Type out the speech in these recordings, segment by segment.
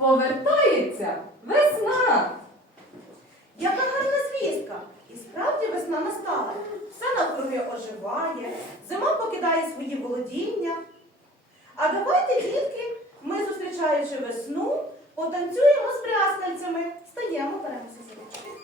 Повертається весна. Яка гарна звістка! І справді весна настала. Все навкруги оживає, зима покидає свої володіння. А давайте, дітки, ми, зустрічаючи весну, потанцюємо з пряснальцями, стаємо переносити.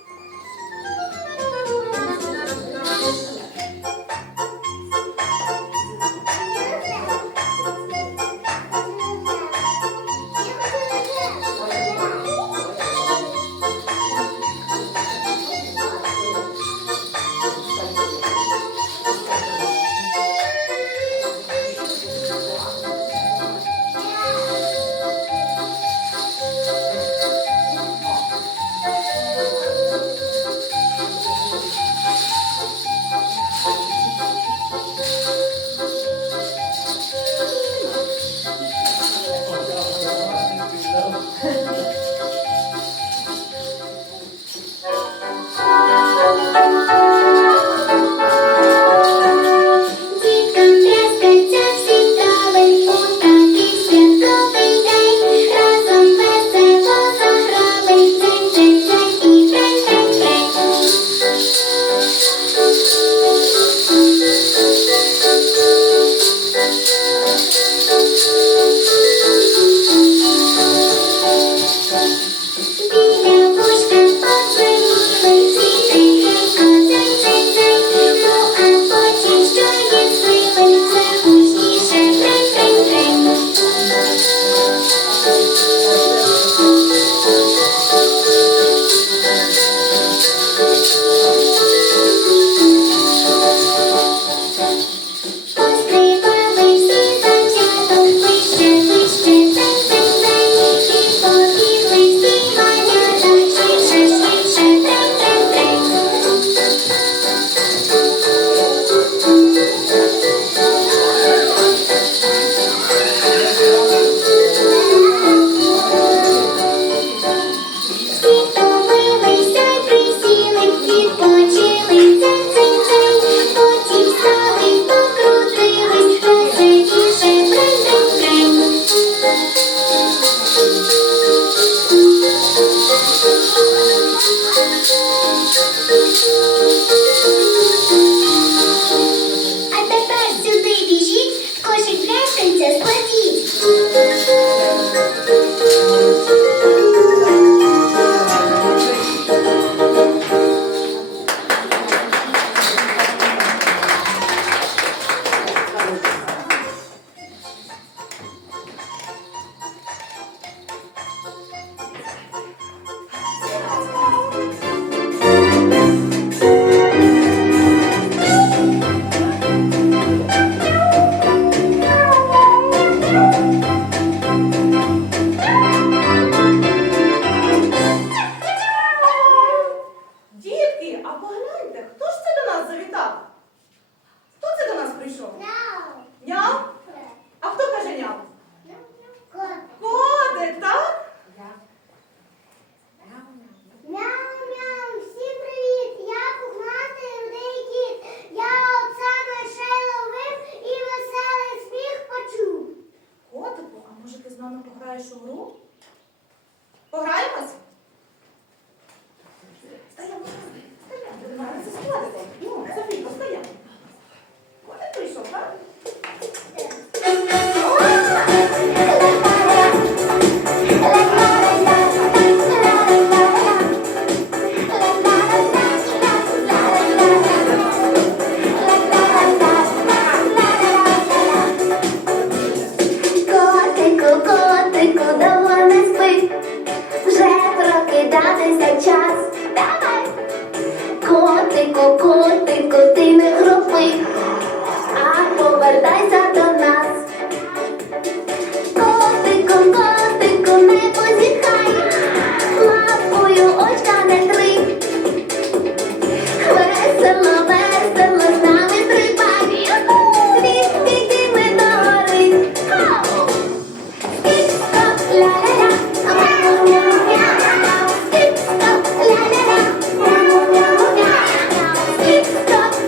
котику, котику, ти не гроби.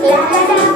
la, la, la.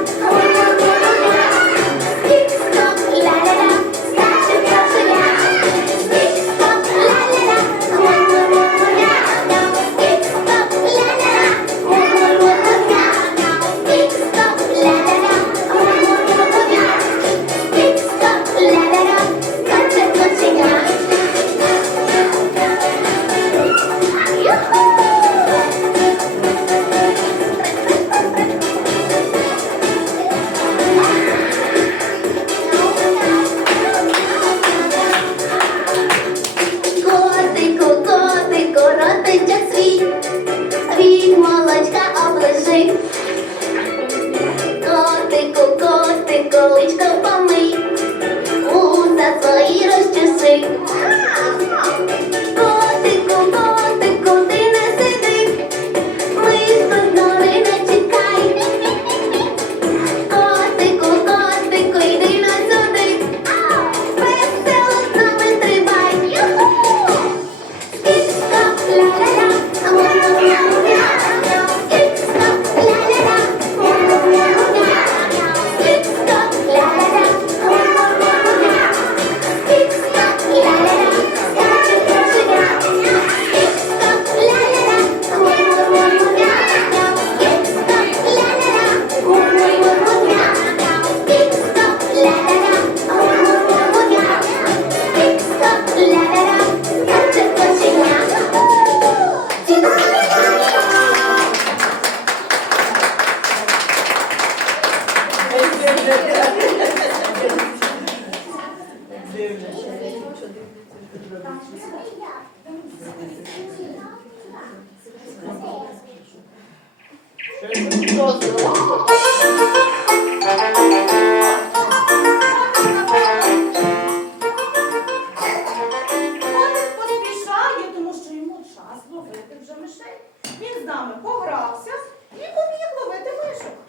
Він з нами погрався і поміг ловити мишок.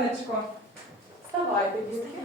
сонечко. Вставайте, дітки.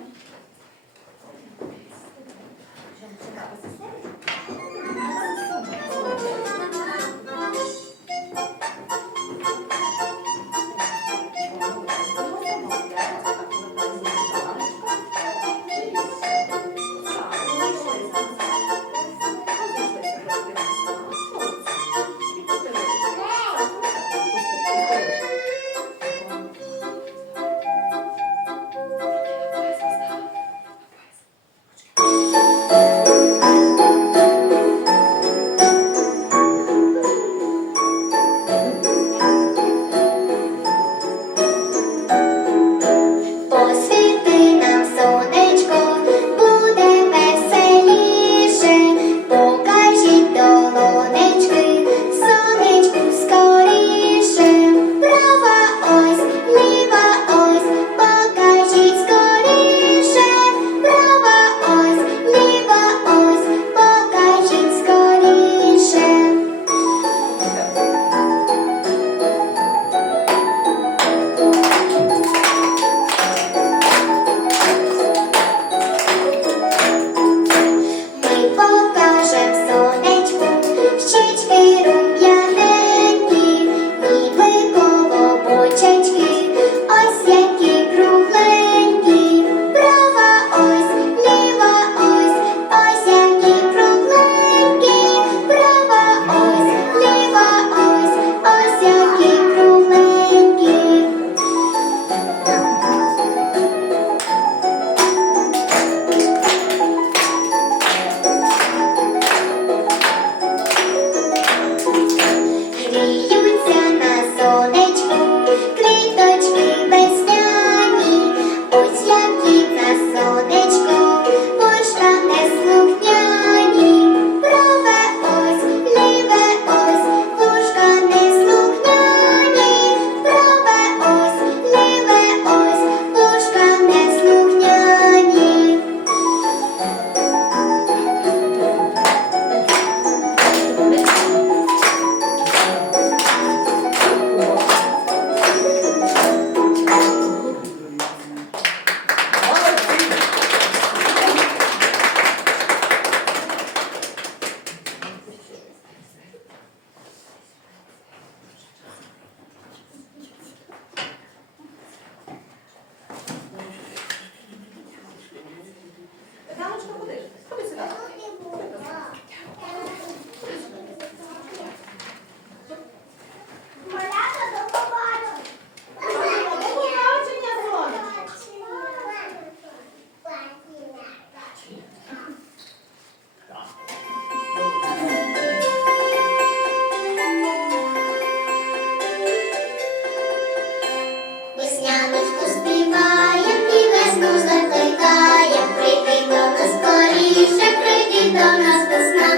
Весняночку співаєм і весну закликаєм, прийди до скоріше, прийди до нас весна,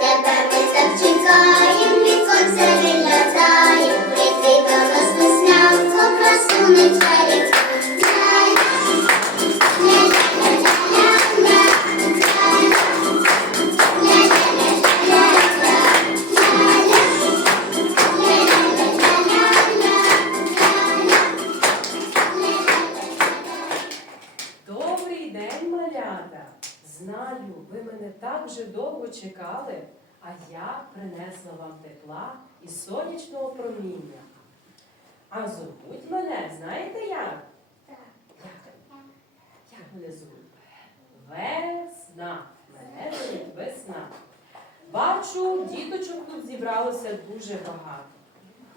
тебе ми так чекаєм, віконце виглядаєм, прийди до нас веснянку, красунечку. Малята! Знаю, ви мене так вже довго чекали, а я принесла вам тепла і сонячного проміння. А зовуть мене, знаєте як? Як? Як мене звуть? Весна. Мене звуть весна. Бачу, діточок тут зібралося дуже багато.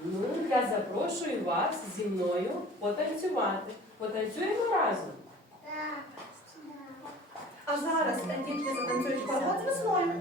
Ну, я запрошую вас зі мною потанцювати. Потанцюємо разом. А зараз е, дітки затанцюють весною.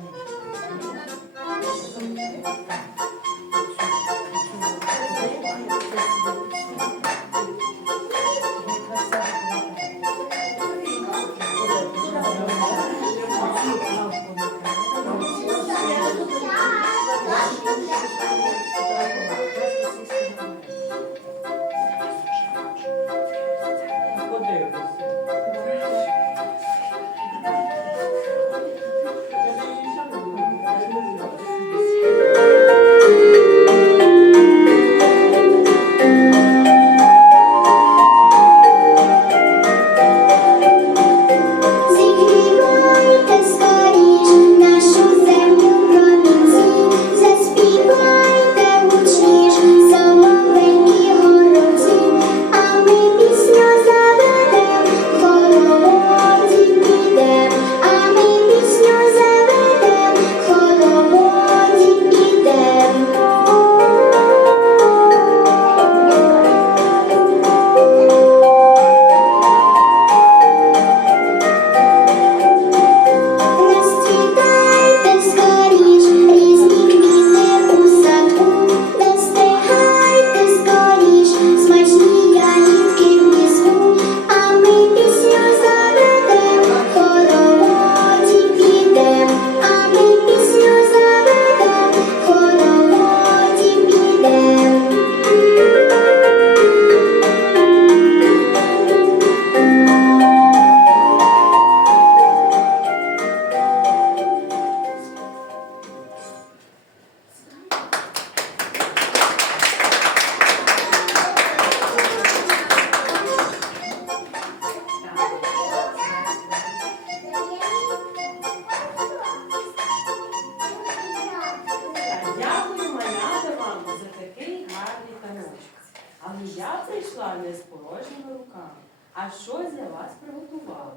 Прийшла не з порожніми руками, а щось для вас приготувала.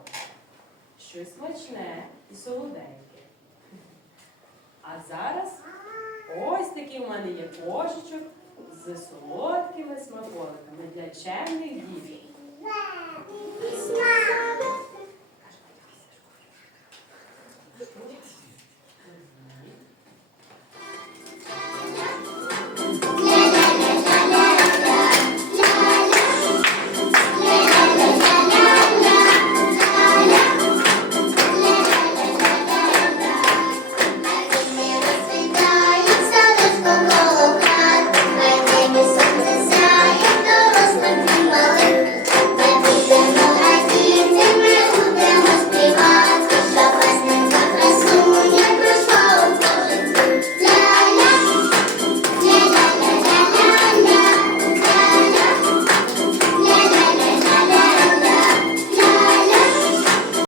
Щось смачне і солоденьке. А зараз ось такий в мене є кошечок з солодкими смаколиками для чемних дітей.